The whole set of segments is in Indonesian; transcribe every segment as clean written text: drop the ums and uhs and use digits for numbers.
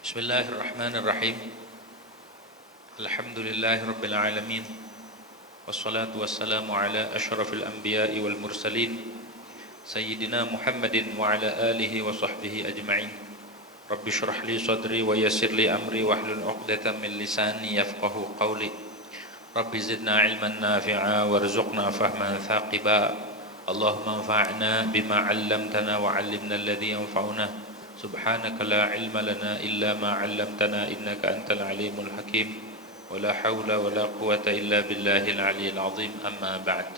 Bismillahirrahmanirrahim. Alhamdulillahi rabbil alamin. Wassalatu wassalamu ala asyrafil anbiya'i wal mursalin Sayyidina Muhammadin wa ala alihi wa sahbihi ajma'in. Rabbi syrah li sadri wa yassir li amri wahlul 'uqdatam min lisani yafqahu qawli. Rabbi zidna ilman nafi'a warzuqna fahman thaqiba. Allahumma anfa'na bima 'allamtana wa 'allimna alladhi yanfa'una. Subhanaka la ilma lana illa ma 'allamtana innaka antal alimul hakim. Wa la haula wa la quwata illa billahil aliyyil azim. Amma ba'd.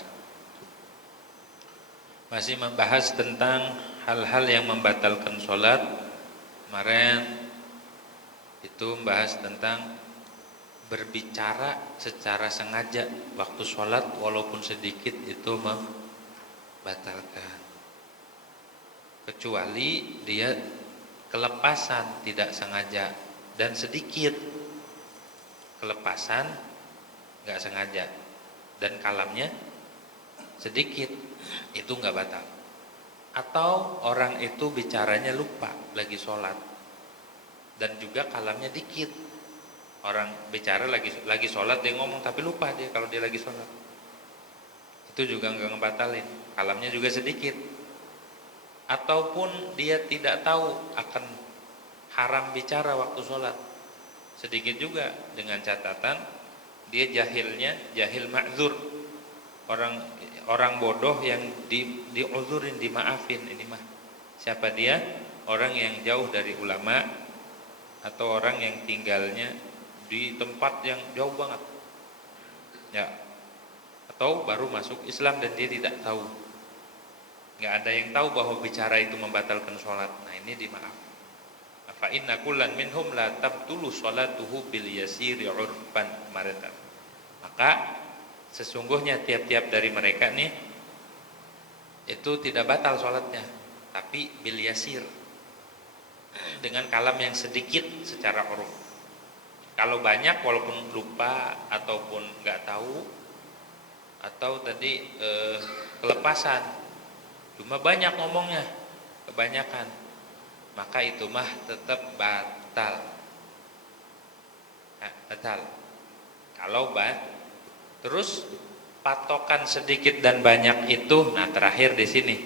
Masih membahas tentang hal-hal yang membatalkan sholat. Kemarin itu membahas tentang berbicara secara sengaja waktu sholat walaupun sedikit itu membatalkan, kecuali dia kelepasan tidak sengaja dan sedikit kelepasan nggak sengaja dan kalamnya sedikit, itu nggak batal. Atau orang itu bicaranya lupa lagi sholat dan juga kalamnya dikit. Orang bicara lagi sholat, dia ngomong tapi lupa dia kalau dia lagi sholat, itu juga nggak ngebatalin, kalamnya juga sedikit. Ataupun dia tidak tahu akan haram bicara waktu sholat, sedikit juga, dengan catatan dia jahilnya jahil ma'dzur, orang bodoh yang diuzurin, dimaafin. Ini mah siapa dia? Orang yang jauh dari ulama atau orang yang tinggalnya di tempat yang jauh banget ya, atau baru masuk Islam dan dia tidak tahu, nggak ada yang tahu bahwa bicara itu membatalkan sholat. Nah ini dimaaf. Fa inna kullan minhum la tabtulu sholatuhu bil yasiri urfan. Maka sesungguhnya tiap-tiap dari mereka nih itu tidak batal sholatnya, tapi bil yasir, dengan kalam yang sedikit secara uruf. Kalau banyak walaupun lupa ataupun nggak tahu atau tadi kelepasan, cuma banyak ngomongnya kebanyakan, maka itu mah tetap batal. Batal. Kalau terus patokan sedikit dan banyak itu, nah terakhir di sini.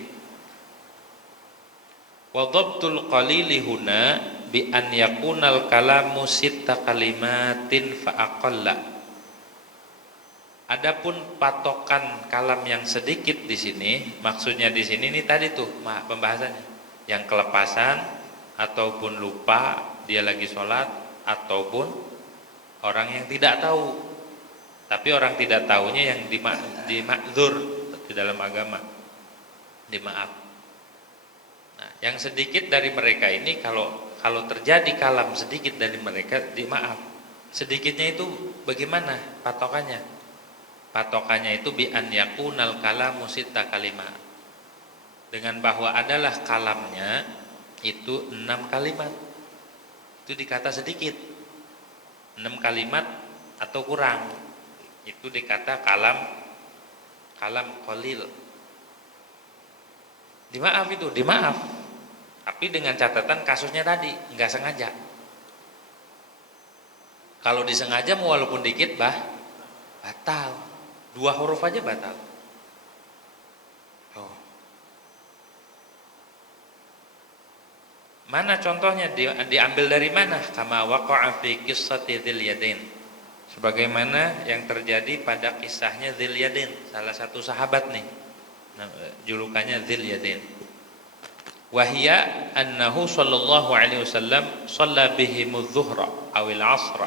Wa dhabtul qalili huna bi an yakunal kalamu sitta kalimatin fa aqalla. Adapun patokan kalam yang sedikit di sini, maksudnya di sini ini tadi tuh pembahasannya, yang kelepasan ataupun lupa dia lagi sholat, ataupun orang yang tidak tahu. Tapi orang tidak tahunya yang dimakdzur di dalam agama, dimaaf. Nah, yang sedikit dari mereka ini kalau terjadi kalam sedikit dari mereka dimaaf. Sedikitnya itu bagaimana patokannya? Patokannya itu bi an yakunal kalamu sitta kalimat. Dengan bahwa adalah kalamnya itu 6 kalimat. Itu dikata sedikit. 6 kalimat atau kurang. Itu dikata kalam qalil. Dimaaf itu, dimaaf. Tapi dengan catatan kasusnya tadi enggak sengaja. Kalau disengaja walaupun dikit batal. 2 huruf aja batal. Mana contohnya? Diambil dari mana? Kama waqa'a fi qissati dzil yadain. Sebagaimana yang terjadi pada kisahnya Dzil Yadain, salah satu sahabat nih. Julukannya Dzil Yadain. Wahia annahu sallallahu alaihi wasallam shalla bihimudz zuhra awil 'ashra.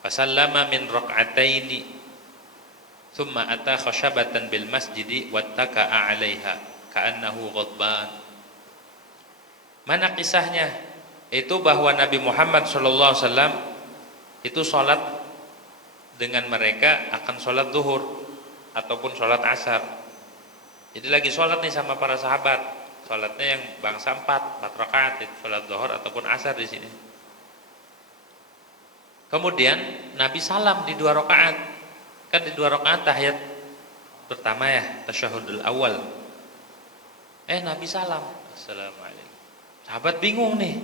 Fasallama min rak'ataini thumma ata khashabatan bil masjidi wattaka'a 'alaiha ka'annahu ghadban. Mana kisahnya? Itu bahwa Nabi Muhammad sallallahu alaihi wasallam itu sholat dengan mereka akan sholat zuhur ataupun sholat asar. Jadi lagi sholat nih sama para sahabat, sholatnya yang bangsa 4 rakaat, sholat zuhur ataupun asar di sini. Kemudian Nabi salam di 2 rakaat, kan di 2 rakaat tahiyat pertama ya, tasyahudul awal. Nabi salam, assalamualaikum. Sahabat bingung nih,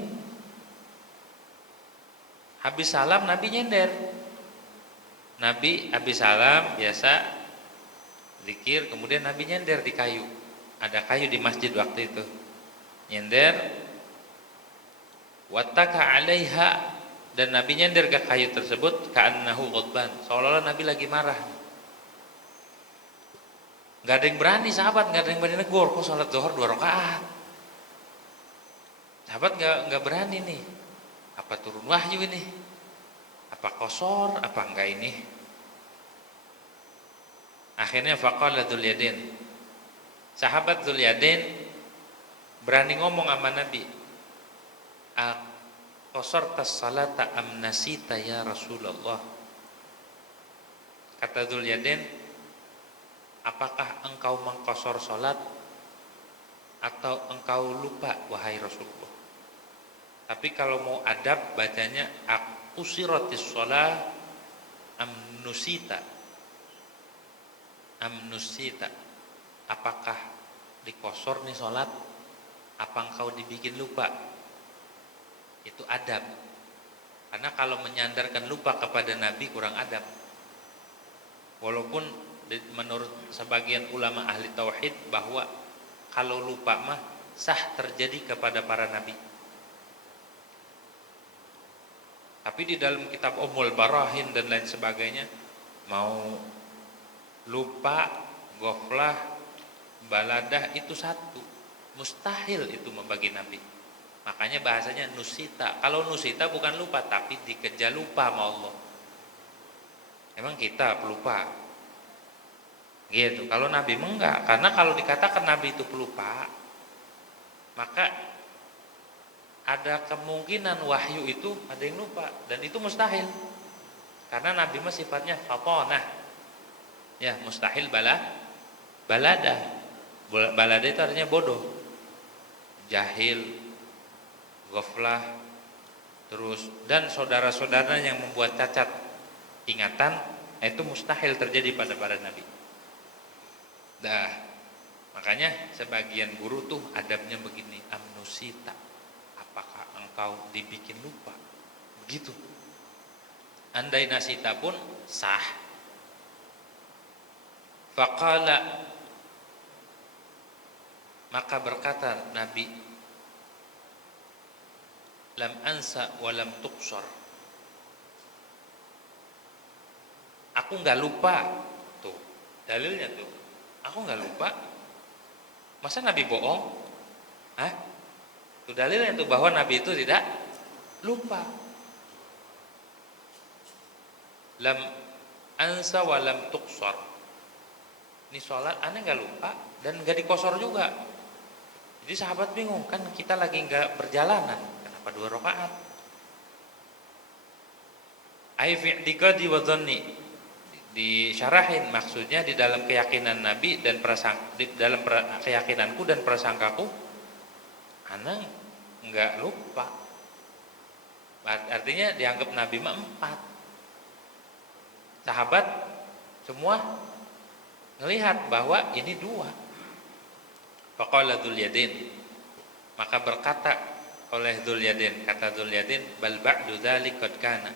Habis salam Nabi nyender. Nabi habis salam biasa zikir, kemudian Nabi nyender di kayu. Ada kayu di masjid waktu itu. Nyender, wattaka 'alaiha, dan Nabi nyender ke kayu tersebut ka'annahu ghadban, seolah-olah Nabi lagi marah. Enggak ada yang berani sahabat, enggak ada yang berani negur, kok salat zuhur 2 rakaat. Sahabat enggak berani nih. Apa turun wahyu ini? Apa qasar, apa enggak ini? Akhirnya faqala Dzul Yadain. Sahabat Dzul Yadain berani ngomong sama Nabi. Qasartas salata am nasita ya Rasulullah. Kata Dzul Yadain, apakah engkau mengqasar salat atau engkau lupa wahai Rasulullah? Tapi kalau mau adab bacanya aqusiratis shalah am nusita. Amnusita, apakah dikosor nih sholat, apa engkau dibikin lupa? Itu adab. Karena kalau menyandarkan lupa kepada Nabi kurang adab. Walaupun menurut sebagian ulama ahli tauhid bahwa kalau lupa mah sah terjadi kepada para nabi. Tapi di dalam kitab Ummul Barahin dan lain sebagainya, mau lupa, ghaflah, baladah itu satu, mustahil itu membagi Nabi. Makanya bahasanya nusita. Kalau nusita bukan lupa, tapi dikejar lupa sama Allah. Emang kita pelupa gitu. Kalau Nabi enggak, karena kalau dikatakan Nabi itu pelupa, maka ada kemungkinan wahyu itu ada yang lupa, dan itu mustahil. Karena Nabi mah sifatnya fatonah. Ya, mustahil balada. Balada itu artinya bodoh, jahil, ghaflah, terus dan saudara-saudara yang membuat cacat ingatan, itu mustahil terjadi pada para nabi. Dah, makanya sebagian guru tuh adabnya begini, amnusita, apakah engkau dibikin lupa? Begitu. Andai nasita pun sah. Faqala, maka berkata Nabi, lam ansa wa lam tuqsar. Aku enggak lupa. Tuh, dalilnya tuh. Aku enggak lupa. Masa Nabi bohong? Hah? Itu dalilnya tuh bahwa Nabi itu tidak lupa. Lam ansa wa lam tuqsar. Ini sholat aneh nggak lupa dan nggak dikosor juga. Jadi sahabat bingung, kan kita lagi nggak berjalanan, kenapa 2 rakaat? Ai fi'tiqadi wa dhanni, disyarahin maksudnya di dalam keyakinan Nabi dan di dalam keyakinanku dan prasangkaku, ana nggak lupa. Artinya dianggap Nabi mah 4. Sahabat semua melihat bahwa ini 2. Faqala Dzul Yadain, maka berkata oleh Dzul Yadain, kata Dzul Yadain, bal ba'du dzalik qad kana.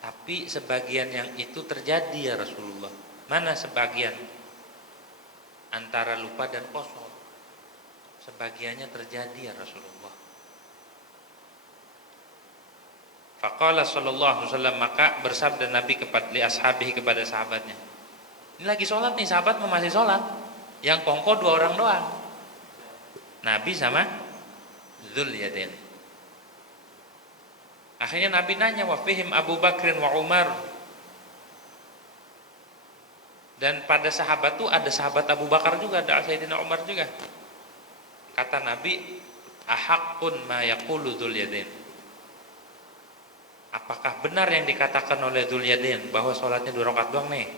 Tapi sebagian yang itu terjadi ya Rasulullah. Mana sebagian? Antara lupa dan qasar. Sebagiannya terjadi ya Rasulullah. Faqala sallallahu alaihi wasallam, maka bersabda Nabi kepada ashabihi, kepada sahabatnya. Ini lagi sholat nih, sahabat masih sholat. Yang kongko 2 orang doang, Nabi sama Dzul Yadain. Akhirnya Nabi nanya, wa fihim Abu Bakrin wa Umar. Dan pada sahabat tuh ada sahabat Abu Bakar juga, ada Sayyidina Umar juga. Kata Nabi, ahaqqun ma yaqulu Dzul Yadain. Apakah benar yang dikatakan oleh Dzul Yadain bahwa sholatnya 2 rakaat doang nih?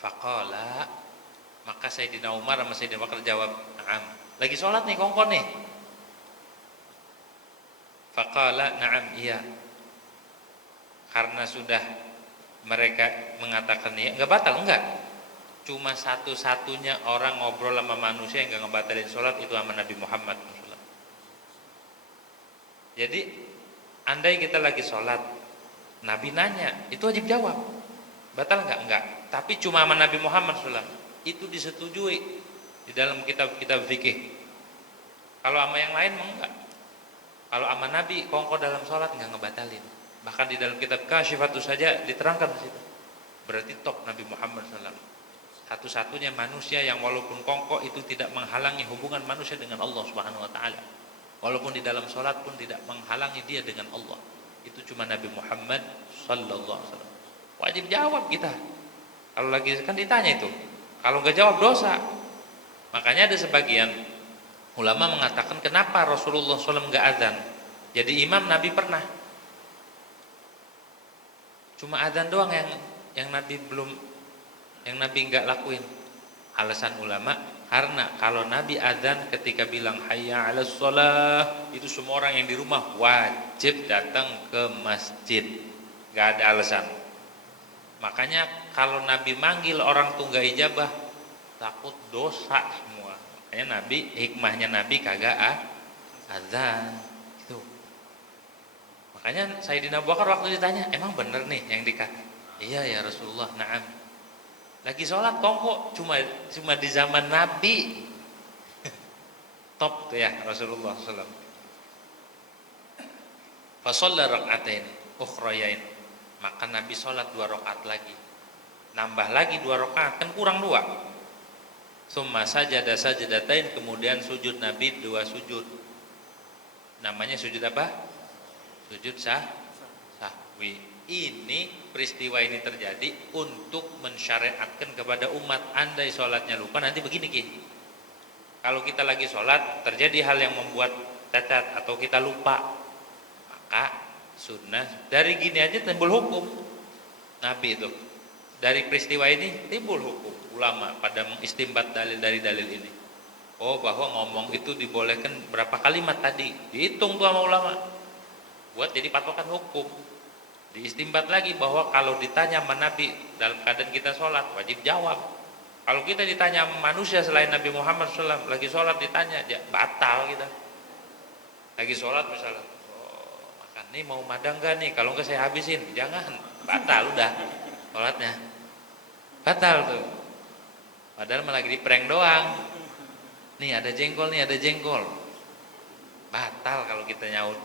Faqala, maka Sayyidina Umar sama Sayyidina Bakar jawab, na'am. Lagi sholat nih kongkon nih. Faqala, na'am, iya. Karena sudah mereka mengatakan iya, enggak batal, enggak. Cuma satu-satunya orang ngobrol sama manusia yang enggak ngebatalin sholat itu sama Nabi Muhammad SAW. Jadi Andai kita lagi sholat, Nabi nanya, itu wajib jawab. Batal nggak? Enggak. Tapi cuma sama Nabi Muhammad SAW itu disetujui di dalam kitab-kitab fikih. Kalau sama yang lain enggak. Kalau sama Nabi kongko dalam sholat nggak ngebatalin. Bahkan di dalam kitab Kasyifatus saja diterangkan di situ. Berarti top Nabi Muhammad SAW. Satu-satunya manusia yang walaupun kongko itu tidak menghalangi hubungan manusia dengan Allah Subhanahu Wa Taala. Walaupun di dalam sholat pun tidak menghalangi dia dengan Allah. Itu cuma Nabi Muhammad sallallahu alaihi wasallam. Wajib jawab kita. Kalau lagi kan ditanya itu. Kalau nggak jawab dosa. Makanya ada sebagian ulama mengatakan kenapa Rasulullah SAW nggak adzan. Jadi imam Nabi pernah. Cuma adzan doang yang Nabi nggak lakuin. Alasan ulama karena kalau Nabi adzan ketika bilang hayya 'alas shalah itu semua orang yang di rumah wajib datang ke masjid. Gak ada alasan. Makanya kalau Nabi manggil orang tuh gak ijabah takut dosa semua. Makanya hikmahnya Nabi kagak adzan itu. Makanya Sayyidina Abu Bakar waktu ditanya, emang bener nih yang dikata? Iya ya Rasulullah, na'am. Lagi sholat kongko cuma di zaman Nabi. Top tuh ya Rasulullah SAW. Fasalla rak'atain ukhrayain. Maka Nabi sholat 2 rakaat lagi. Nambah lagi 2 rakaat, kan kurang 2. Tsumma sajadatain, kemudian sujud Nabi 2 sujud. Namanya sujud apa? Sujud sahwi. Ini peristiwa ini terjadi untuk mensyariatkan kepada umat, andai sholatnya lupa nanti begini Ki. Kalau kita lagi sholat terjadi hal yang membuat cacat atau kita lupa, maka sunnah dari gini aja timbul hukum. Nabi itu dari peristiwa ini timbul hukum. Ulama pada mengistimbat dalil dari dalil ini. Oh, bahwa ngomong itu dibolehkan berapa kalimat tadi, dihitung tuh sama ulama buat jadi patokan hukum. Diistimbat lagi bahwa kalau ditanya sama Nabi dalam keadaan kita sholat wajib jawab. Kalau kita ditanya manusia selain Nabi Muhammad SAW lagi sholat ditanya, ya batal kita. Lagi sholat misalnya, oh, makan nih mau madang gak nih? Kalau enggak saya habisin. Jangan, batal udah sholatnya. Batal tuh. Padahal malah lagi di prank doang. Nih ada jengkol, nih ada jengkol. Batal kalau kita nyaut.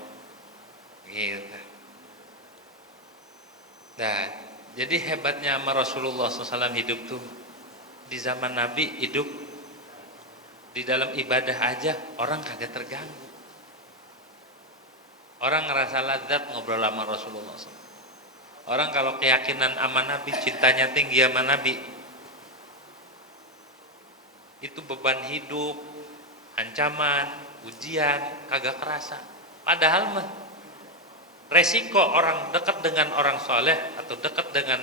Gitu. Nah, jadi hebatnya sama Rasulullah SAW hidup tuh di zaman Nabi hidup di dalam ibadah aja orang kagak terganggu. Orang ngerasa lazat ngobrol sama Rasulullah SAW. Orang kalau keyakinan sama Nabi, cintanya tinggi sama Nabi, itu beban hidup, ancaman, ujian kagak kerasa. Padahal mah resiko orang dekat dengan orang soleh atau dekat dengan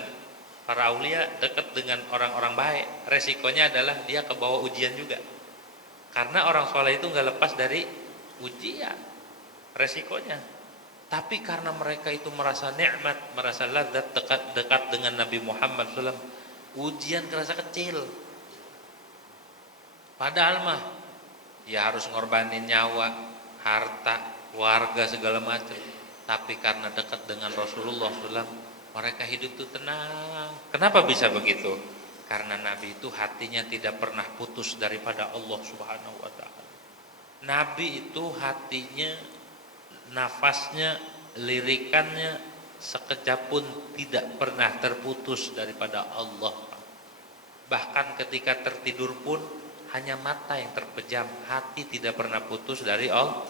para aulia, dekat dengan orang-orang baik, resikonya adalah dia ke bawah ujian juga. Karena orang soleh itu nggak lepas dari ujian, resikonya. Tapi karena mereka itu merasa nikmat, merasa lazat dekat dengan Nabi Muhammad SAW, ujian terasa kecil. Padahal mah ya harus ngorbanin nyawa, harta, keluarga segala macam. Tapi karena dekat dengan Rasulullah SAW, mereka hidup itu tenang. Kenapa bisa begitu? Karena Nabi itu hatinya tidak pernah putus daripada Allah Subhanahu Wa Taala. Nabi itu hatinya, nafasnya, lirikannya sekejap pun tidak pernah terputus daripada Allah. Bahkan ketika tertidur pun hanya mata yang terpejam, hati tidak pernah putus dari Allah.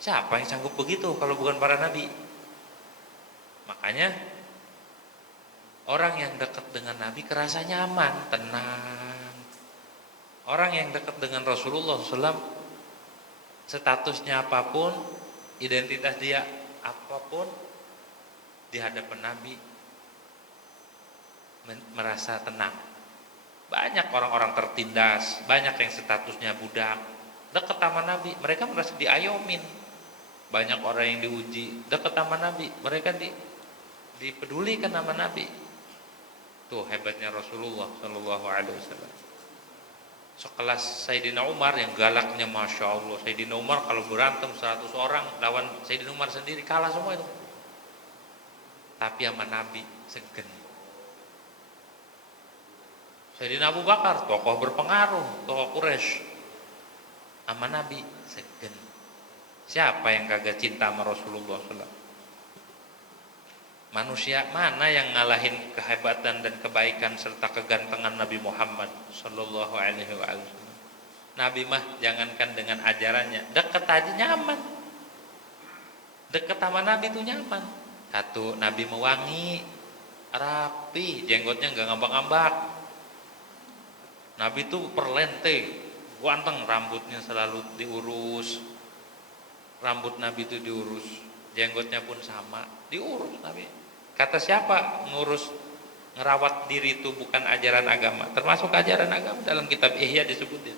Siapa yang sanggup begitu kalau bukan para nabi? Makanya orang yang dekat dengan Nabi kerasa nyaman, tenang. Orang yang dekat dengan Rasulullah SAW, statusnya apapun, identitas dia apapun, di hadapan Nabi merasa tenang. Banyak orang-orang tertindas, banyak yang statusnya budak, dekat sama Nabi, mereka merasa diayomin. Banyak orang yang diuji, dekat sama Nabi, mereka dipedulikan sama Nabi. Tuh hebatnya Rasulullah Shallallahu Alaihi Wasallam. sekelas Sayyidina Umar yang galaknya Masya Allah. Sayyidina Umar kalau berantem 100 orang lawan Sayyidina Umar sendiri kalah semua itu. Tapi sama Nabi segen. Sayyidina Abu Bakar tokoh berpengaruh, tokoh Quraisy, sama Nabi segen. Siapa yang kagak cinta sama Rasulullah SAW? Manusia mana yang ngalahin kehebatan dan kebaikan serta kegantengan Nabi Muhammad Sallallahu Alaihi Wasallam? Nabi mah jangankan dengan ajarannya, deket aja nyaman. Deket sama Nabi tuh nyaman. Satu, Nabi mewangi, rapi, jenggotnya nggak ngambak-ngambak. Nabi tuh perlente, ganteng, rambutnya selalu diurus. Rambut Nabi itu diurus, jenggotnya pun sama, diurus Nabi. Kata siapa ngurus ngerawat diri itu bukan ajaran agama, termasuk ajaran agama dalam kitab Ihya disebutin.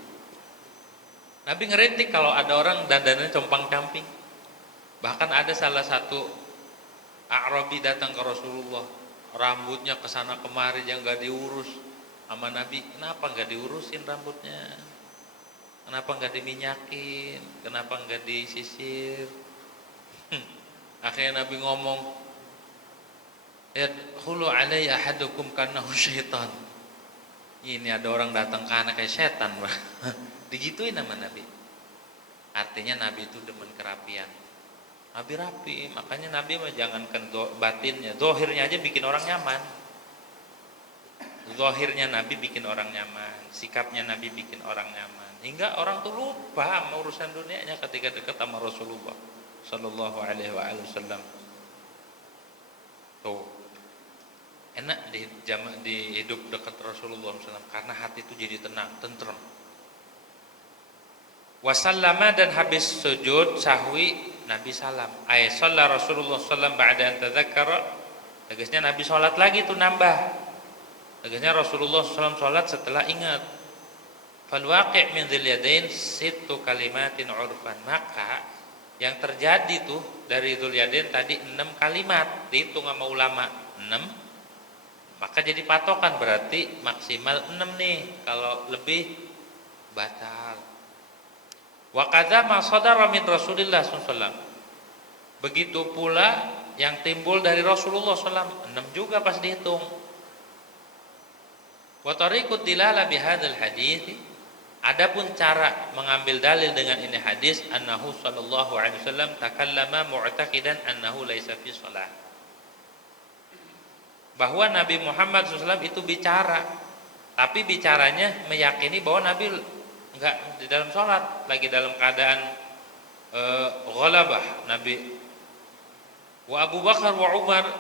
Nabi ngeritik kalau ada orang dandannya compang-camping. Bahkan ada salah satu A'rabi datang ke Rasulullah, rambutnya kesana kemari yang gak diurus sama Nabi. Kenapa gak diurusin rambutnya? Kenapa nggak diminyakin? Kenapa nggak disisir? Akhirnya Nabi ngomong, "Yadkhulu alayya ahadukum kannahu syaitan." Ini ada orang datang ke anak kayak setan, Bang. Digituin sama Nabi. Artinya Nabi itu demen kerapian. Nabi rapi, makanya Nabi mah jangankan batinnya, zahirnya aja bikin orang nyaman. Zahirnya Nabi bikin orang nyaman, sikapnya Nabi bikin orang nyaman. Hingga orang tuh lupa sama urusan dunianya ketika dekat sama Rasulullah Sallallahu Alaihi Wasallam. Tuh enak di hidup dekat Rasulullah SAW karena hati itu jadi tenang, tentrem. Wasallama, dan habis sujud sahwi Nabi salam. Ay shalla Rasulullah SAW ba'da an tadzakkara. Tegasnya Nabi sholat lagi tuh nambah. Tegasnya Rasulullah SAW sholat setelah ingat. Fal waqi' min dzil yadain sittu kalimatin urfan. Maka yang terjadi tuh dari dzul yadain tadi 6 kalimat, dihitung sama ulama 6. Maka jadi patokan, berarti maksimal 6 nih, kalau lebih batal. Wa kadza ma shadara min Rasulillah sallallahu. Begitu pula yang timbul dari Rasulullah sallallahu, 6 juga pas dihitung. Wa tariqud dilala bihadzal hadits. Adapun cara mengambil dalil dengan ini hadis, annahu sallallahu alaihi wasallam takallama mu'taqidan annahu laisa fi shalah. Bahwa Nabi Muhammad SAW itu bicara, tapi bicaranya meyakini bahwa Nabi enggak di dalam sholat, lagi dalam keadaan ghalabah Nabi. Wa Abu Bakar wa Umar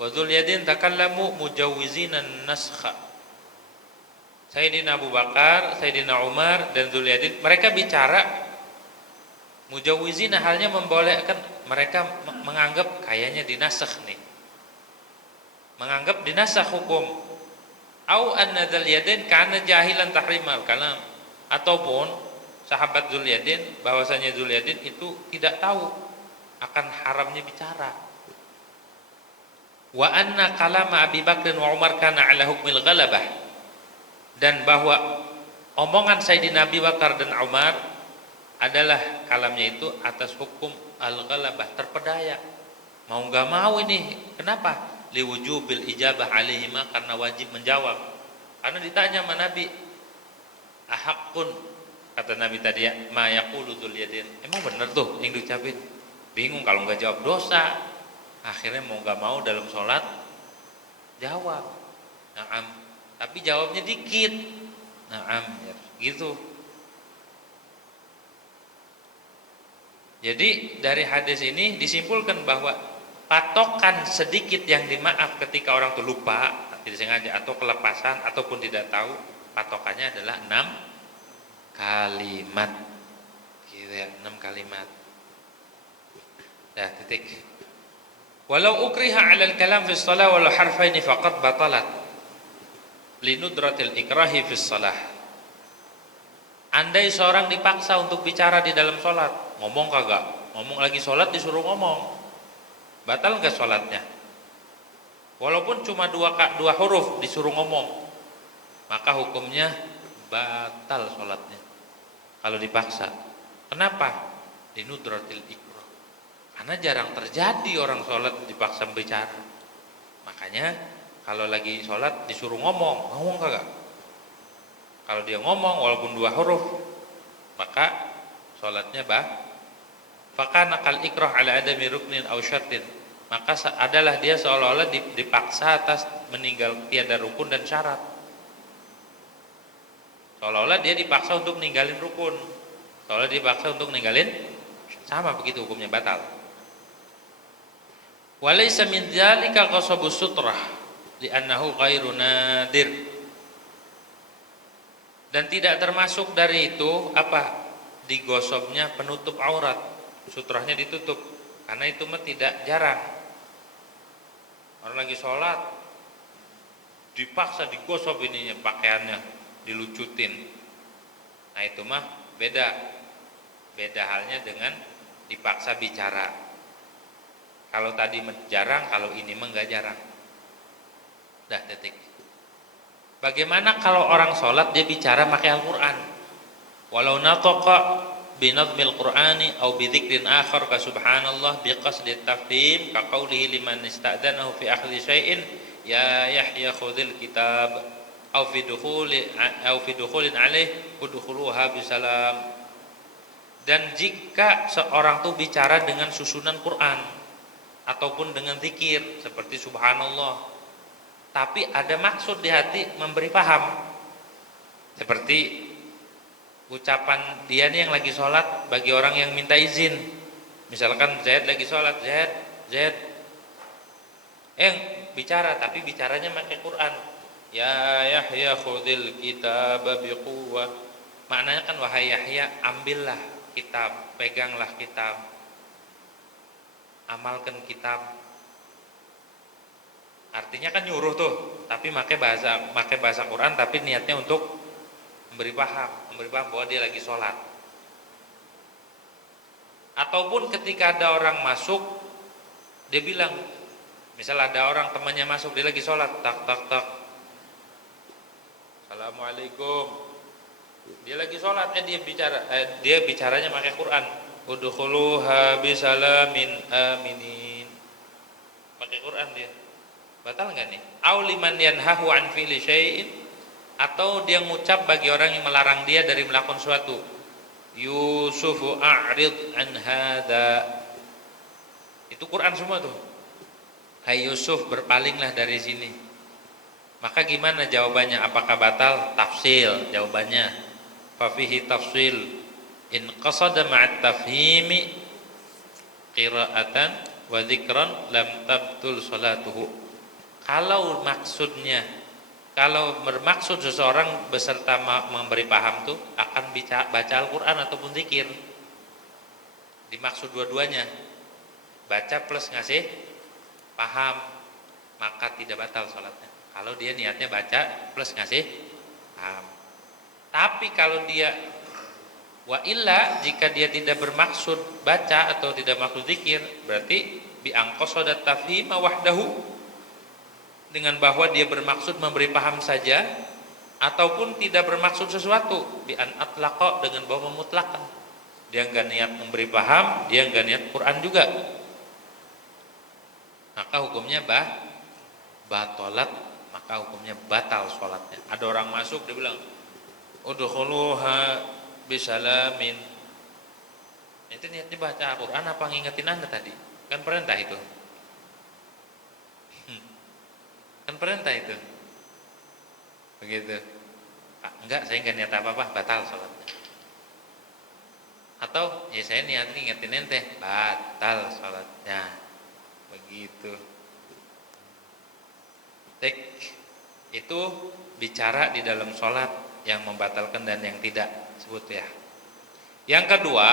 wa Dzul Yadain takallamu mujawwizina naskha. Sayyidina Abu Bakar, Sayyidina Umar dan Dzul Yadain, mereka bicara mujawwizina, halnya membolehkan, mereka menganggap kayaknya dinasakh nih. Menganggap dinasakh hukum. Au anna Dzul Yadain kana jahilan tahrimal kalam, ataupun sahabat Dzul Yadain bahwasanya Dzul Yadain itu tidak tahu akan haramnya bicara. Wa anna kalama Abi Bakr wa Umar kana ala hukmil ghalabah, dan bahwa omongan Sayyidina Abi Bakar dan Umar adalah kalamnya itu atas hukum al-ghalabah, terpedaya. Mau enggak mau ini. Kenapa? Liwujubil ijabah alaihima, karena wajib menjawab. Karena ditanya sama Nabi, ahaqqun, kata Nabi tadi ya, ma yaqulu Dzul Yadain. Emang bener tuh yang diucapin? Bingung kalau enggak jawab dosa. Akhirnya mau enggak mau dalam sholat jawab. Na'am. Tapi jawabnya dikit. Naam, gitu. Jadi dari hadis ini disimpulkan bahwa patokan sedikit yang dimaaf ketika orang itu lupa, tidak sengaja atau kelepasan ataupun tidak tahu, patokannya adalah 6 kalimat. Gitu ya, 6 kalimat. Dah, titik. Walau ukriha 'alal kalam fi shalah walau harfaini faqad batalat linudratil ikrahi fis shalah. Andai seorang dipaksa untuk bicara di dalam sholat, ngomong kagak, ngomong lagi sholat disuruh ngomong, batal enggak sholatnya? Walaupun cuma dua huruf disuruh ngomong, maka hukumnya batal sholatnya kalau dipaksa. Kenapa? Linudratil ikrah. Karena jarang terjadi orang sholat dipaksa bicara. Makanya kalau lagi sholat disuruh ngomong kagak? Kalau dia ngomong walaupun 2 huruf, maka sholatnya fakana kal ikrah ala adami ruknin aw syartin. Maka adalah dia seolah-olah dipaksa atas meninggal tiada rukun dan syarat. Seolah-olah dia dipaksa untuk ninggalin rukun, seolah dipaksa untuk ninggalin, sama begitu hukumnya batal. Walaysa min dzalika qasabus sutrah li'annahu ghairu nadir. Dan tidak termasuk dari itu apa? Digosoknya penutup aurat. Sutrahnya ditutup karena itu mah tidak jarang. Orang lagi sholat dipaksa digosok ininya pakaiannya, dilucutin. Nah itu mah beda halnya dengan dipaksa bicara. Kalau tadi jarang, kalau ini mah enggak jarang. Dah titik. Bagaimana kalau orang sholat dia bicara pakai Al-Quran? Walau nataqa binadmil Qur'ani aw bidzikrin akhar ka subhanallah biqasdi tafhim ka qawlihi liman ista'danahu fi akhdhi syai'in ya Yahya khudhil kitab aw fi dukhulin alaih udkhuluha bisalam. Dan jika seorang tuh bicara dengan susunan Quran ataupun dengan zikir seperti subhanallah, tapi ada maksud di hati memberi paham, seperti ucapan dia nih yang lagi sholat bagi orang yang minta izin. Misalkan Zaid lagi sholat, Zaid bicara, tapi bicaranya pakai Quran. Ya Yahya khudil kitab biquwwah. Maknanya kan wahai Yahya, ambillah kitab, peganglah kitab, amalkan kitab. Artinya kan nyuruh tuh, tapi pakai bahasa Quran, tapi niatnya untuk memberi paham bahwa dia lagi sholat. Ataupun ketika ada orang masuk, dia bilang, misal ada orang temannya masuk, dia lagi sholat, tak, Assalamualaikum. Dia lagi sholat, dia bicaranya pakai Quran. Udkhuluha bisalamin aminin. Pakai Quran dia. Batal nggak nih? Au liman yanhahu an fi'li syai'in, atau dia ngucap bagi orang yang melarang dia dari melakukan suatu. Yusufu a'rid an hadza. Itu Quran semua tuh. Hai Yusuf, berpalinglah dari sini. Maka gimana jawabannya? Apakah batal? Tafsil jawabannya. Fa fihi tafsil. In qasada ma'at tafhimi qira'atan wa dzikran lam tabtul salatuhu. Kalau bermaksud seseorang beserta memberi paham tuh akan baca Al-Quran ataupun zikir, dimaksud dua-duanya, baca plus ngasih paham, maka tidak batal sholatnya. Kalau dia niatnya baca plus ngasih paham. Tapi kalau dia wa illa, jika dia tidak bermaksud baca atau tidak maksud zikir, berarti bi anqasada tafhima wahdahu, dengan bahwa dia bermaksud memberi paham saja ataupun tidak bermaksud sesuatu, bi an atlaqa, dengan bahwa memutlakkan. Dia enggak niat memberi paham, dia enggak niat Quran juga. Maka hukumnya batalat, maka hukumnya batal sholatnya. Ada orang masuk, dia bilang udkhuluha bisalamin. Itu niatnya baca Quran apa ngingetin Anda tadi? Kan perintah itu. Kan perintah itu. Begitu. Enggak, saya enggak niat apa-apa, batal sholatnya. Atau ya saya niat ngingetin ente, batal sholatnya. Begitu. Itu bicara di dalam sholat yang membatalkan dan yang tidak, sebut ya. Yang kedua,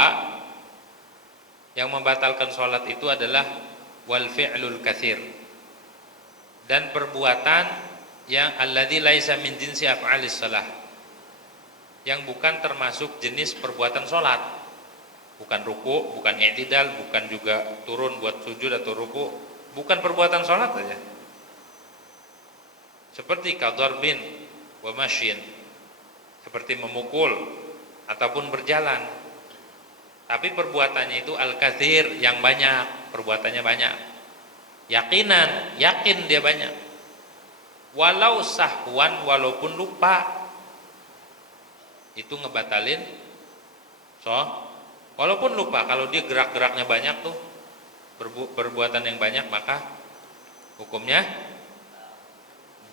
yang membatalkan sholat itu adalah wal fi'lul katsir, dan perbuatan yang alladzi laisa min jinsi af'alis shalah, yang bukan termasuk jenis perbuatan sholat. Bukan ruku, bukan i'tidal, bukan juga turun buat sujud atau ruku, bukan perbuatan sholat saja. Seperti kadarbin wa masyin, seperti memukul ataupun berjalan. Tapi perbuatannya itu al-katsir, yang banyak, perbuatannya banyak. Yakinan, yakin dia banyak. Walau sahwan, walaupun lupa, itu ngebatalin walaupun lupa. Kalau dia gerak-geraknya banyak tuh, perbuatan yang banyak, maka hukumnya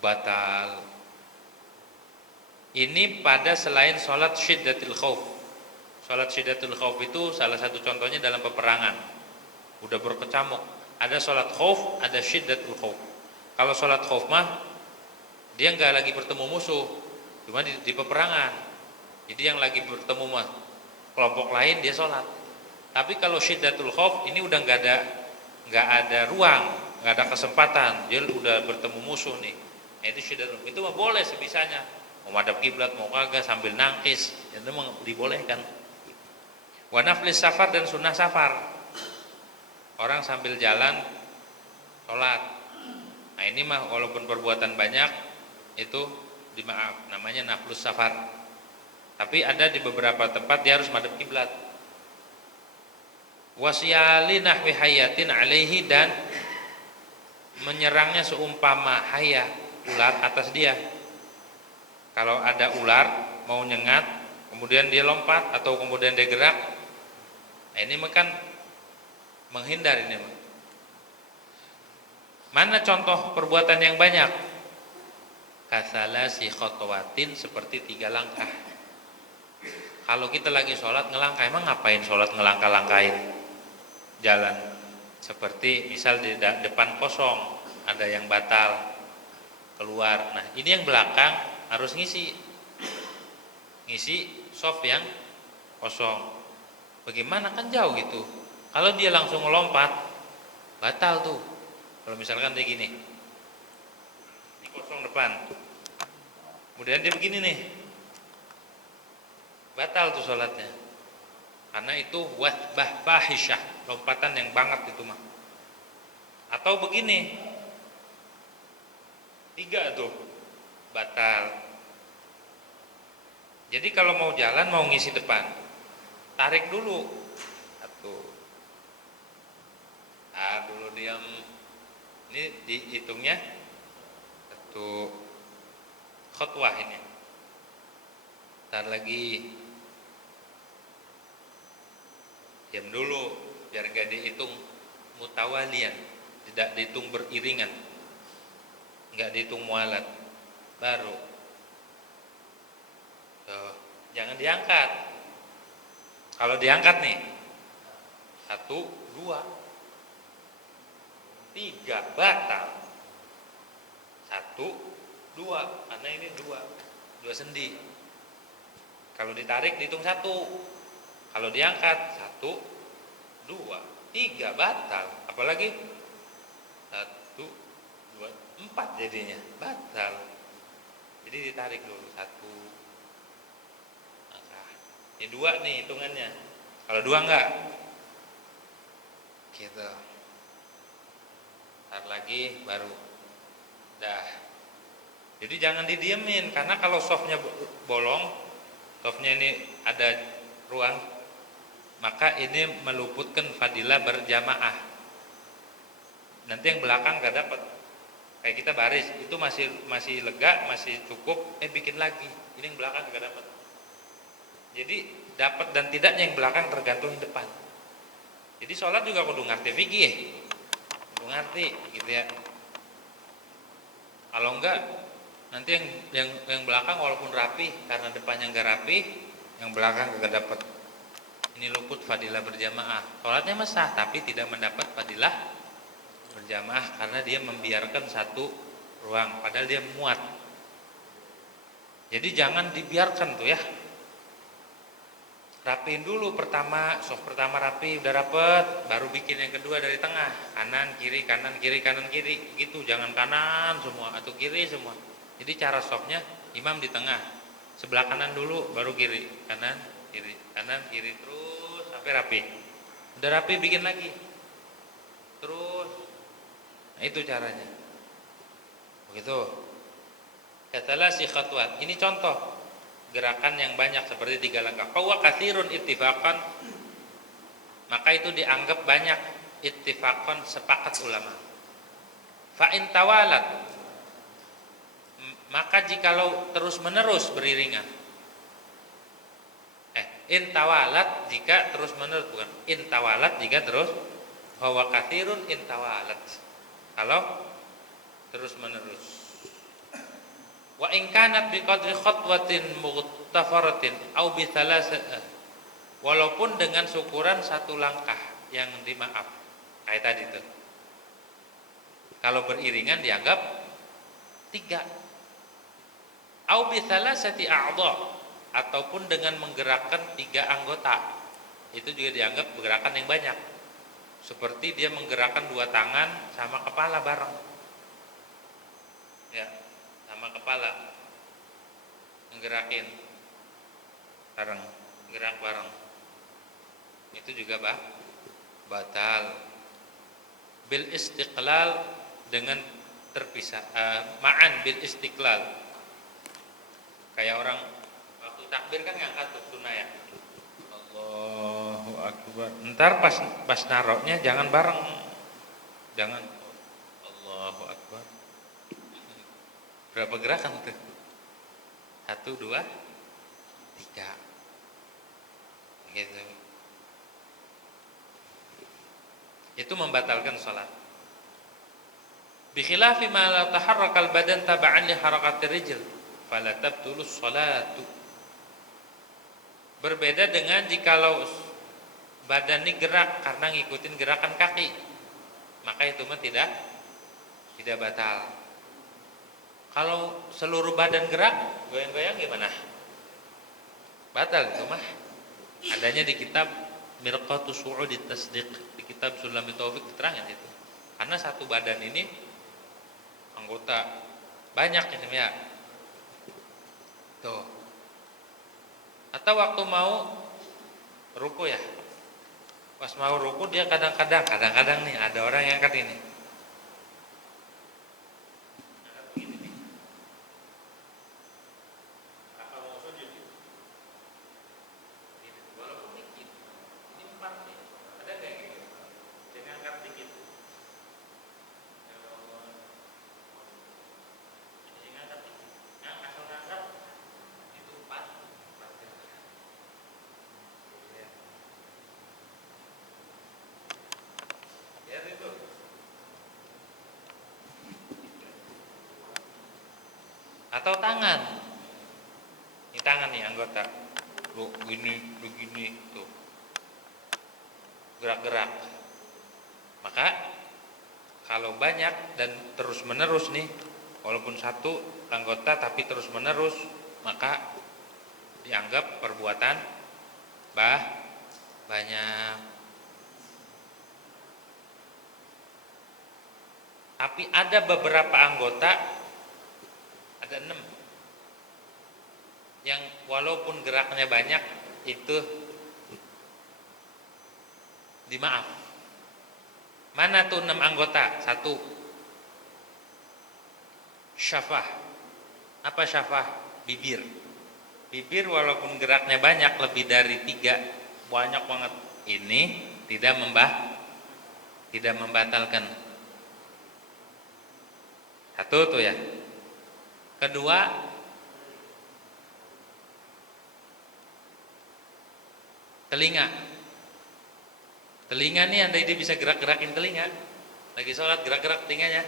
batal. Ini pada selain sholat syiddatul khauf. Sholat syiddatul khauf itu salah satu contohnya dalam peperangan. Udah berkecamuk. Ada sholat khauf, ada syiddatul khauf. Kalau sholat khauf mah dia nggak lagi bertemu musuh, cuma di peperangan. Jadi yang lagi bertemu mah kelompok lain, dia sholat. Tapi kalau syiddatul khauf ini udah nggak ada ruang, nggak ada kesempatan, dia udah bertemu musuh nih. Nah, itu syiddatul khauf. Itu mah boleh sebisanya, mau madhab kiblat mau kagak, sambil nangkis, itu mah dibolehkan. Wa naflis safar, dan sunnah safar, orang sambil jalan sholat. Nah ini mah walaupun perbuatan banyak, itu dimaaf, namanya naflus safar. Tapi ada di beberapa tempat dia harus madhab kiblat. Wasyali nahwi hayatin alaihi, dan menyerangnya seumpama hayah, ular atas dia. Kalau ada ular mau nyengat, kemudian dia lompat atau kemudian dia gerak, nah ini makan menghindar ini. Mana contoh perbuatan yang banyak? Kathalasi khotwatin, seperti 3 langkah. Kalau kita lagi sholat ngelangkah, emang ngapain sholat ngelangkah-langkahin jalan? Seperti misal di depan kosong, ada yang batal keluar. Nah ini yang belakang harus ngisi soft yang kosong. Bagaimana, kan jauh gitu. Kalau dia langsung ngelompat, batal tuh. Kalau misalkan dia gini, ini kosong depan, kemudian dia begini nih, batal tuh sholatnya. Karena itu wasbah fahisyah, lompatan yang banget itu mah. Atau begini, 3 tuh batal. Jadi kalau mau jalan, mau ngisi depan, tarik dulu. 1, dulu diam. Ini dihitungnya 1 khutwah ini. Ntar lagi diam dulu, biar gak dihitung mutawalian, tidak dihitung beriringan, nggak dihitung mualat. Baru jangan diangkat. Kalau diangkat nih 1, 2, 3 batal. 1, 2, karena ini 2 sendi. Kalau ditarik dihitung 1. Kalau diangkat 1, 2, 3 batal. Apalagi 1, 2, 4 jadinya batal. Jadi ditarik dulu 1. Nah, ini 2 nih hitungannya. Kalau 2 enggak, gitu. Ntar lagi baru dah. Jadi jangan didiemin, karena kalau softnya bolong, softnya ini ada ruang, maka ini meluputkan fadilah berjamaah. Nanti yang belakang gak dapat. Kayak kita baris itu masih lega, masih cukup, bikin lagi. Ini yang belakang gak dapat. Jadi dapat dan tidaknya yang belakang tergantung yang depan. Jadi sholat juga kudu ngerti fikih, kudu ngerti gitu ya. Kalau enggak, nanti yang belakang walaupun rapi, karena depannya enggak rapi, yang belakang enggak dapat. Ini luput fadilah berjamaah. Sholatnya sah, tapi tidak mendapat fadilah berjamaah karena dia membiarkan 1 ruang, padahal dia muat. Jadi jangan dibiarkan tuh ya. Rapiin dulu pertama, soft pertama rapi, udah rapet, baru bikin yang kedua dari tengah, kanan kiri kanan kiri kanan kiri, gitu. Jangan kanan semua atau kiri semua. Jadi cara softnya imam di tengah, sebelah kanan dulu, baru kiri kanan kiri terus sampai rapi. Udah rapi bikin lagi, terus. Nah itu caranya. Begitu. Katalah si khatwat. Ini contoh gerakan yang banyak seperti 3 langkah. Fahuwa katsirun ittifaqan, maka itu dianggap banyak, ittifaqan sepakat ulama. Fa in tawalat, maka jikalau terus menerus beriringan. Intawalat jika terus menerus, bukan intawalat jika terus. Fahuwa katsirun intawalat, kalau terus menerus. Wa in kanat biqadri khatwatin mughtafaratin au bi walaupun dengan syukuran 1 langkah yang dimaaf, kayak tadi tuh. Kalau beriringan dianggap 3. Au bi thalathati a'dha, ataupun dengan menggerakkan 3 anggota, itu juga dianggap gerakan yang banyak. Seperti dia menggerakkan 2 tangan sama kepala bareng, ya, sama kepala menggerakin bareng, gerak bareng, itu juga batal. Bil istiqlal, dengan terpisah, ma'an bil istiqlal. Kayak orang waktu takbir kan ngangkat tuh sunnah ya, Allahu Akbar. Ntar pas naroknya jangan bareng, jangan Allahu Akbar. Berapa gerakan tuh? 1, 2, 3, gitu. Itu membatalkan sholat. Bi khilafi ma la taharraka al-badan tab'an li harakati rijl fala tabtulu sholatu. Berbeda dengan jikalau badan ini gerak karena ngikutin gerakan kaki, maka itu mah tidak batal. Kalau seluruh badan gerak, goyang-goyang gimana? Batal itu mah. Adanya di kitab Mirqatus Su'udit Tasdiq, di kitab Sulamit Taufik diterangkan itu. Karena satu badan ini anggota banyak ini ya. Tuh. Atau waktu mau ruku ya. Pas mau ruku dia kadang-kadang nih ada orang yang angkat ini. Atau tangan, ini tangan nih anggota, begini tuh, gerak-gerak. Maka kalau banyak dan terus menerus nih, walaupun 1 anggota tapi terus menerus, maka dianggap perbuatan banyak. Tapi ada beberapa anggota, ada 6 yang walaupun geraknya banyak itu dimaaf. Mana tuh 6 anggota? 1, syafah. Apa syafah? Bibir. Bibir walaupun geraknya banyak, lebih dari 3, banyak banget, ini tidak membatalkan. 1 tuh ya. Kedua, telinga. Telinga nih andai dia bisa gerak-gerakin telinga, lagi sholat gerak-gerak telinganya,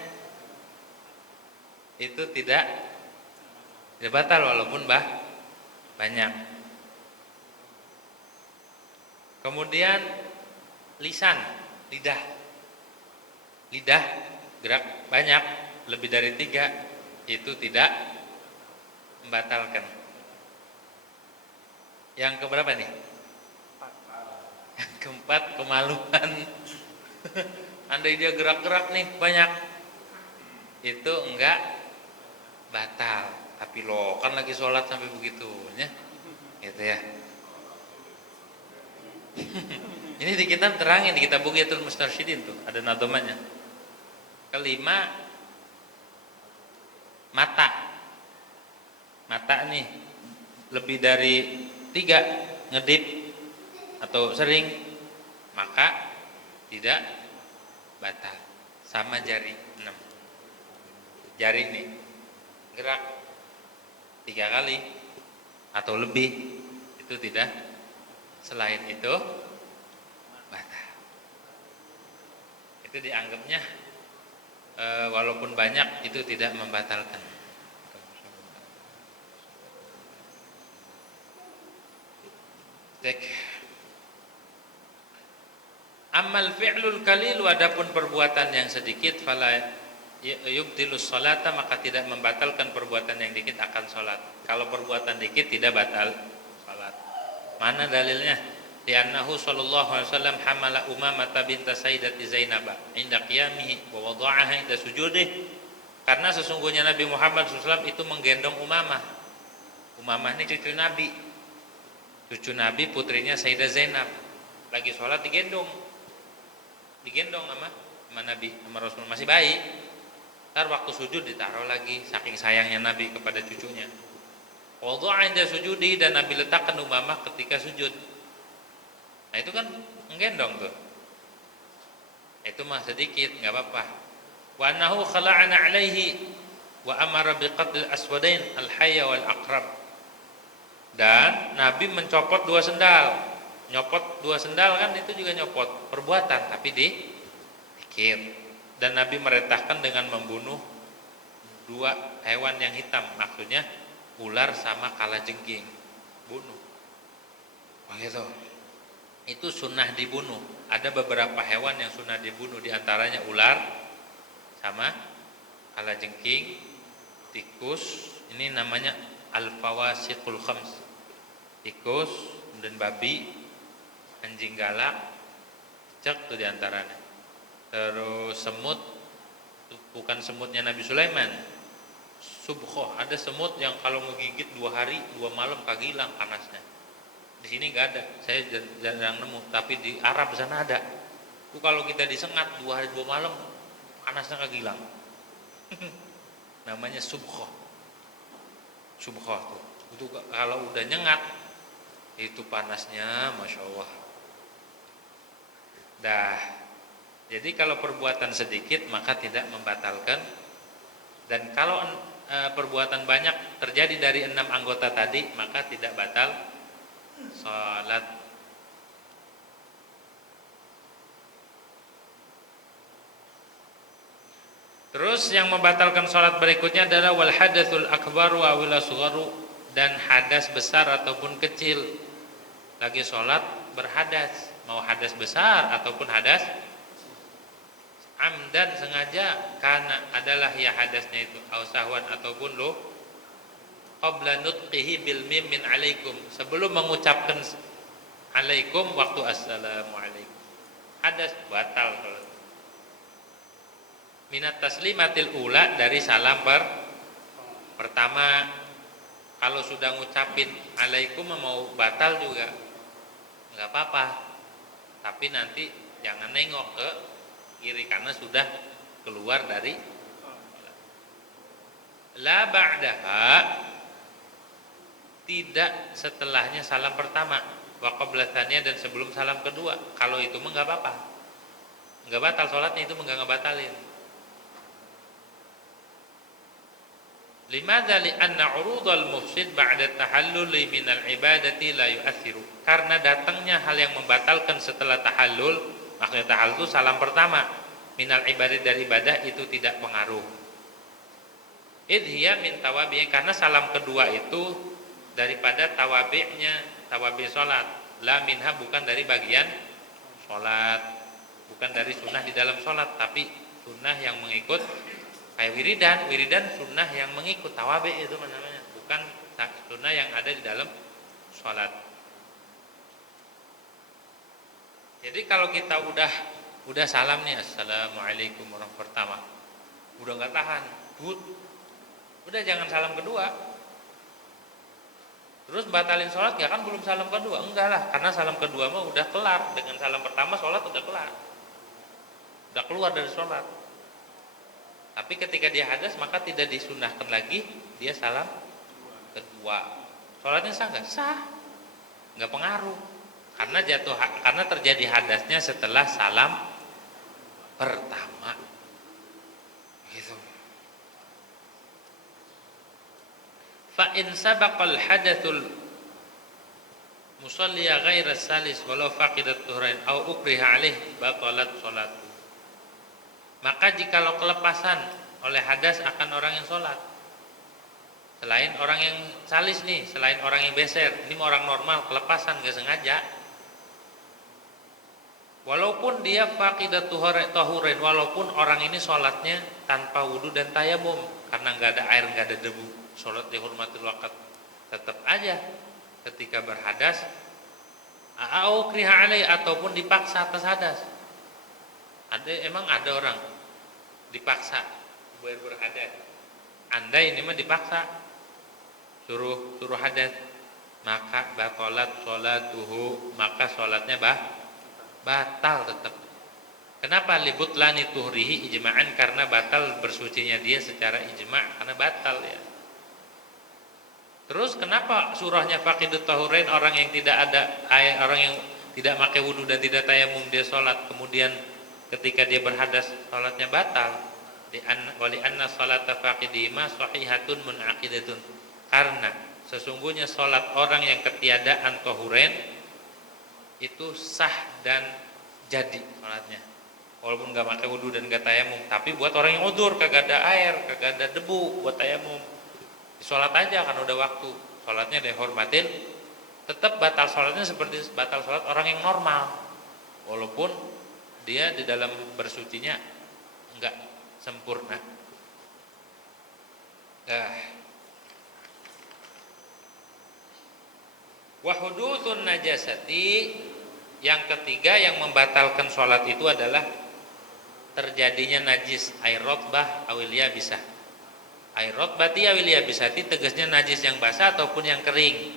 itu tidak batal walaupun banyak. Kemudian lisan, lidah gerak banyak, lebih dari 3, itu tidak membatalkan. Yang keberapa nih? Yang keempat, kemaluan. Andai dia gerak-gerak nih banyak, itu enggak batal. Tapi lo kan lagi sholat sampai begitunya, gitu ya. Ini di kitab terangin, di kitab Bughyatul Mustarsyidin tuh ada nadomannya. Kelima, mata nih lebih dari 3 ngedip atau sering, maka tidak batal. Sama jari 6. Jari nih gerak 3 kali atau lebih, itu tidak, selain itu batal. Itu dianggapnya walaupun banyak itu tidak membatalkan. Amal fi'lul qalil, adapun perbuatan yang sedikit, fala yubtilus salata, maka tidak membatalkan perbuatan yang dikit akan salat. Kalau perbuatan dikit tidak batal salat. Mana dalilnya? Li'annahu sallallahu alaihi wasallam hamala Umamah binta Sayyidati Zainab inda qiyamihi wa wada'aha inda sujudih. Karena sesungguhnya Nabi Muhammad SAW itu menggendong Umamah. Umamah ini cucu Nabi. Cucu Nabi, putrinya Sayyidah Zainab. Lagi sholat digendong sama Nabi, sama Rasul, masih bayi. Ntar waktu sujud ditaruh lagi, saking sayangnya Nabi kepada cucunya. Wadha'a inda sujudi, dan Nabi letakkan Umamah ketika sujud. Nah itu kan menggendong tuh. Itu mah sedikit, nggak apa-apa. Wa annahu khala'ana alaihi wa amara biqatlil aswadain al-hayya wal aqrab. Dan Nabi mencopot 2 sendal. Nyopot 2 sendal kan itu juga nyopot perbuatan, tapi dikir. Dan Nabi merintahkan dengan membunuh 2 hewan yang hitam, maksudnya ular sama kalajengking. Bunuh. Begitu. Itu sunnah dibunuh. Ada beberapa hewan yang sunnah dibunuh, diantaranya ular sama kalajengking, tikus. Ini namanya al-fawasiqul khams. Tikus dan babi, anjing galak, cek tuh diantaranya. Terus semut, bukan semutnya Nabi Sulaiman, subkhoh, ada semut yang kalau ngegigit 2 hari 2 malam kagak hilang panasnya. Di sini nggak ada, saya jarang nemu, tapi di Arab sana ada. Itu kalau kita disengat 2 hari 2 malam panasnya kagak hilang. Namanya subkhoh. Subkhoh tuh. Itu kalau udah nyengat itu panasnya Masya Allah. Dah. Jadi kalau perbuatan sedikit maka tidak membatalkan. Dan kalau perbuatan banyak terjadi dari 6 anggota tadi, maka tidak batal salat. Terus yang membatalkan salat berikutnya adalah wal hadatsul akbar wa wal asgharu, dan hadas besar ataupun kecil. Lagi sholat berhadas, mau hadas besar ataupun hadas amdan, sengaja, karena adalah ya hadasnya itu ausahwan ataupun lo qabla nutqihi bil mim min alaikum, sebelum mengucapkan alaikum waktu assalamualaikum, hadas batal sholat. Minat taslimatil ula, dari salam pertama. Kalau sudah ngucapin alaikum mau batal juga nggak apa-apa, tapi nanti jangan nengok ke kiri karena sudah keluar dari. La ba'daha, tidak setelahnya salam pertama, wa qabla tsaniyah, dan sebelum salam kedua. Kalau itu mah nggak apa-apa, nggak batal sholatnya, itu nggak ngebatalin. Limadza li'anna 'urudal mufsid ba'da tahalluli minal ibadati la yu'athiru. Karena datangnya hal yang membatalkan setelah tahallul, maksudnya tahallul itu salam pertama, minal ibadah, dari ibadah, itu tidak pengaruh. Idhiya min tawabi', karena salam kedua itu daripada tawabi'nya, tawabi' salat. La minha, bukan dari bagian salat, bukan dari sunnah di dalam salat, tapi sunnah yang mengikut. Kayak wiridan sunnah yang mengikut, tawabi itu namanya, bukan sunnah yang ada di dalam sholat. Jadi kalau kita udah salam nih, assalamualaikum warahmatullahi pertama, udah nggak tahan, udah jangan salam kedua. Terus batalin sholat nggak, kan belum salam kedua? Enggak lah, karena salam kedua mah udah kelar, dengan salam pertama sholat udah kelar, udah keluar dari sholat. Tapi ketika dia hadas maka tidak disunahkan lagi dia salam kedua. sholatnya sah nggak? Sah, nggak pengaruh, karena terjadi hadasnya setelah salam pertama, gitu. Fa in sabaqal hadatsul musalliya ghaira salis walau faqidat tuhrain au ukriha alaih batalat salatu. Maka jikalau kelepasan oleh hadas akan orang yang sholat, selain orang yang salis nih, selain orang yang beser, ini orang normal kelepasan gak sengaja, walaupun dia faqidat tuhrain, walaupun orang ini sholatnya tanpa wudu dan tayamum karena nggak ada air, nggak ada debu, sholat dihormatil waqt, tetap aja ketika berhadas au kriha alai, ataupun dipaksa atas hadas. Emang ada orang dipaksa berhadas? Anda ini mah dipaksa suruh hadas, maka batalat sholatuhu, maka sholatnya batal tetap. Kenapa? Libutlani tuhrihi ijma'an, karena batal bersucinya dia secara ijma', karena batal ya. Terus kenapa surahnya faqidut tahurain, orang yang tidak ada air, orang yang tidak pakai wudu dan tidak tayamum dia sholat, kemudian ketika dia berhadas sholatnya batal? Wali anna sholata faqidihima sahihatun munaqidatun, karena sesungguhnya sholat orang yang ketiadaan tahurain itu sah dan jadi sholatnya, walaupun nggak pakai wudu dan nggak tayamum. Tapi buat orang yang udzur, kagak ada air, kagak ada debu buat tayamum, sholat aja kan udah waktu, sholatnya dihormatin, tetap batal sholatnya seperti batal sholat orang yang normal, walaupun dia di dalam bersucinya enggak sempurna. Wa hudutsun najasati, yang ketiga yang membatalkan sholat itu adalah terjadinya najis, air rotbah awil yabisah. Air rotbati awil yabisati, tegasnya najis yang basah ataupun yang kering.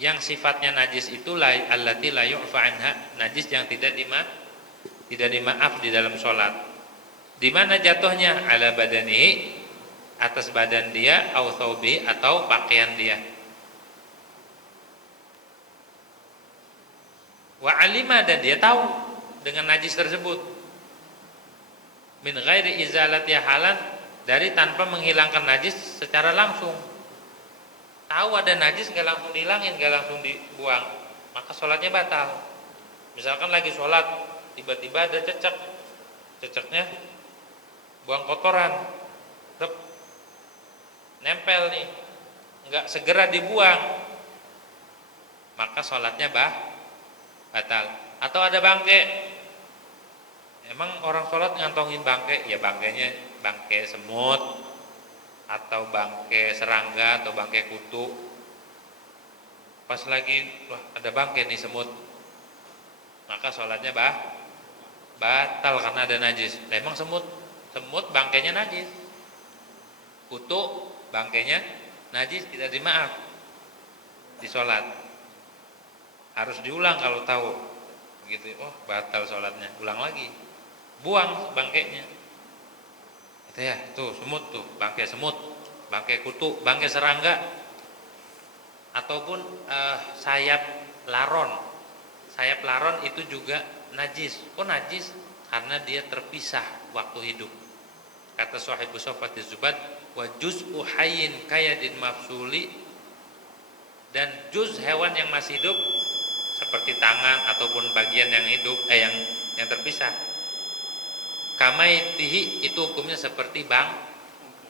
Yang sifatnya najis itu allati la yu'fa anha, najis yang tidak dimaaf di dalam sholat. Di mana jatuhnya? Ala badanihi, atas badan dia, au thawbi, atau pakaian dia. Wa alima, dan dia tahu dengan najis tersebut. Min ghairi izalati halan, dari tanpa menghilangkan najis secara langsung. Tahu ada najis, gak langsung dihilangin, gak langsung dibuang, maka sholatnya batal. Misalkan lagi sholat, tiba-tiba ada ceceknya buang kotoran, nempel nih, nggak segera dibuang, maka sholatnya batal. Atau ada bangke, emang orang sholat ngantongin bangke, ya bangkenya bangke semut, atau bangke serangga, atau bangke kutu. Pas lagi ada bangke nih semut, maka sholatnya batal karena ada najis. Emang semut bangkainya najis, kutu bangkainya najis, tidak dimaaf di sholat, harus diulang kalau tahu begitu. Batal sholatnya, ulang lagi, buang bangkainya. Itu ya, tuh semut, tuh bangkai semut, bangkai kutu, bangkai serangga, ataupun sayap laron itu juga najis. Kok najis? Karena dia terpisah waktu hidup. Kata Shahibu Sofati Zubad, wa juz'u hayyin kayadin mafsuli, dan juz hewan yang masih hidup seperti tangan ataupun bagian yang hidup yang terpisah. Kamaitihi, itu hukumnya seperti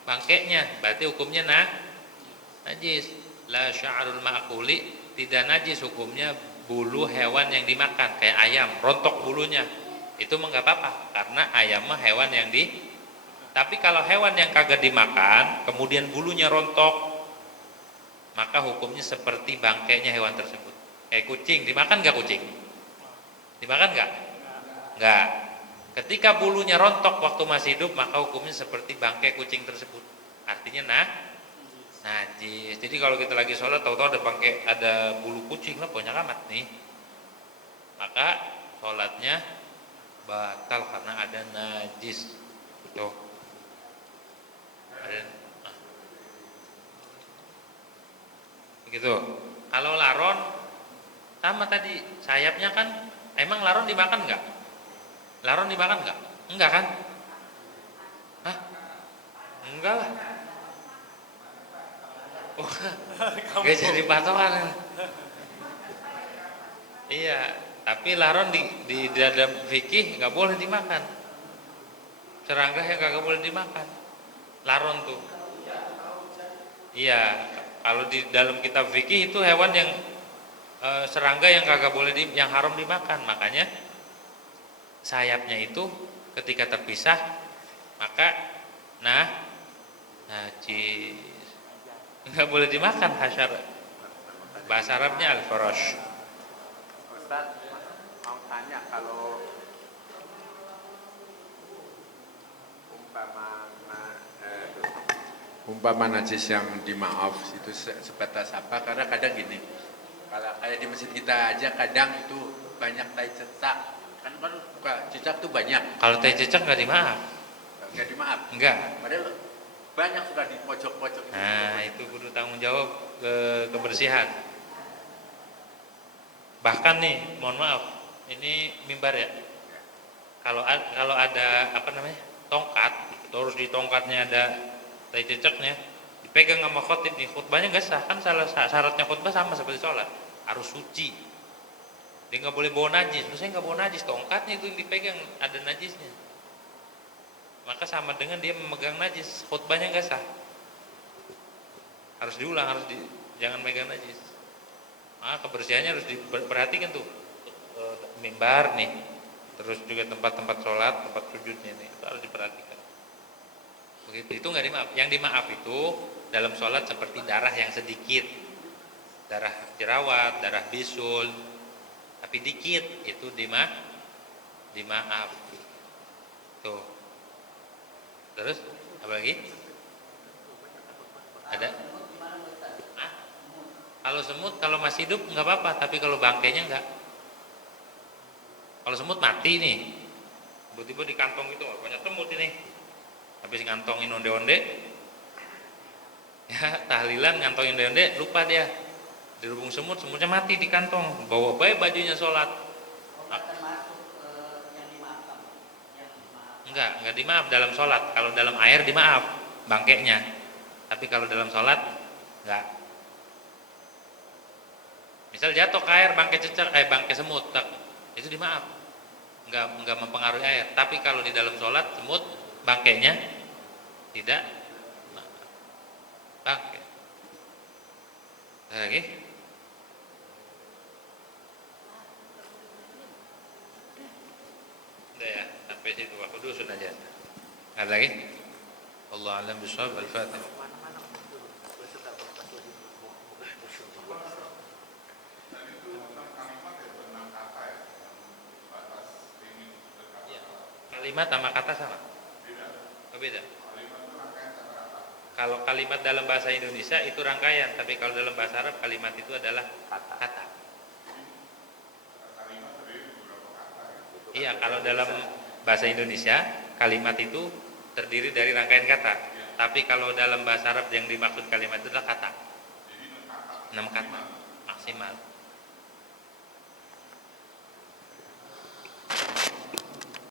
bangkainya, berarti hukumnya najis. La sya'rul ma'kuli, tidak najis hukumnya bulu hewan yang dimakan, kayak ayam rontok bulunya, itu mah enggak apa-apa karena ayam mah hewan yang tapi kalau hewan yang kagak dimakan kemudian bulunya rontok, maka hukumnya seperti bangkainya hewan tersebut. Kayak kucing, dimakan enggak kucing? Dimakan enggak? Enggak. Ketika bulunya rontok waktu masih hidup, maka hukumnya seperti bangkai kucing tersebut. Artinya najis. Jadi kalau kita lagi sholat tahu-tahu ada bulu kucing, lah banyak amat nih, maka sholatnya batal karena ada najis. Tuh. Gitu. Kalau laron sama tadi sayapnya kan, emang laron dimakan nggak? Laron dimakan nggak? Enggak kan? Hah? Enggak lah. Oh, nggak jadi patokan. Iya, tapi laron di dalam fikih nggak boleh dimakan. Serangga yang kagak boleh dimakan. Laron tuh. Iya, kalau di dalam kitab fikih itu hewan yang serangga yang kagak boleh yang haram dimakan. Makanya sayapnya itu ketika terpisah maka najis, nggak boleh dimakan hasyar. Bahasa Arabnya al-farash. Ustaz mau tanya, kalau umpama najis yang dimaaf itu sebatas apa? Karena kadang gini, kalau kayak di masjid kita aja kadang itu banyak tai cecak, kan cecak tuh banyak. Kalau tai cecak nggak dimaaf. Nggak dimaaf? Enggak. Padahal banyak suka di pojok-pojok. Nah, itu kudu tanggung jawab kebersihan. Bahkan nih, mohon maaf, ini mimbar ya. Kalau ada apa namanya tongkat, terus di tongkatnya ada tai cecaknya, dipegang sama khotib, nih khutbahnya nggak sah. Kan salah syaratnya khutbah sama seperti sholat, harus suci. Dia nggak boleh bawa najis. Maksudnya nggak bawa najis, tongkatnya itu yang dipegang ada najisnya. Maka sama dengan dia memegang najis, khutbahnya nggak sah. Harus diulang, jangan megang najis. Maka kebersihannya harus diperhatikan tuh. Mimbar nih, terus juga tempat-tempat sholat, tempat sujudnya nih, itu harus diperhatikan. Begitu, itu nggak dimaaf. Yang dimaaf itu dalam sholat seperti darah yang sedikit, darah jerawat, darah bisul, tapi dikit, itu dimaaf. Tuh. Terus apa lagi? Ada? Kalau semut kalau masih hidup nggak apa-apa, tapi kalau bangkainya nggak. Kalau semut mati nih, tiba-tiba di kantong itu banyak semut ini, habis ngantongin onde-onde, ya tahlilan ngantongin onde-onde, lupa dia dirubung semut, semutnya mati di kantong, bawa baik bajunya sholat. Enggak dimaaf dalam sholat. Kalau dalam air dimaaf bangkainya, tapi kalau dalam sholat enggak. Misal jatuh ke air bangkai cecak, bangkai semut, itu dimaaf, enggak mempengaruhi air. Tapi kalau di dalam sholat semut bangkainya tidak bangkai. Lagi? Udah ya, sampai situ waktu dusun aja. Ada lagi? Allah alam bishawab. Al-Fatihah. Kalimat sama kata sama? Beda. Kalau kalimat dalam bahasa Indonesia itu rangkaian, tapi kalau dalam bahasa Arab kalimat itu adalah kata. Iya, kalau dalam bahasa Indonesia kalimat itu terdiri dari rangkaian kata. Tapi kalau dalam bahasa Arab yang dimaksud kalimat itu adalah kata. 6 kata maksimal.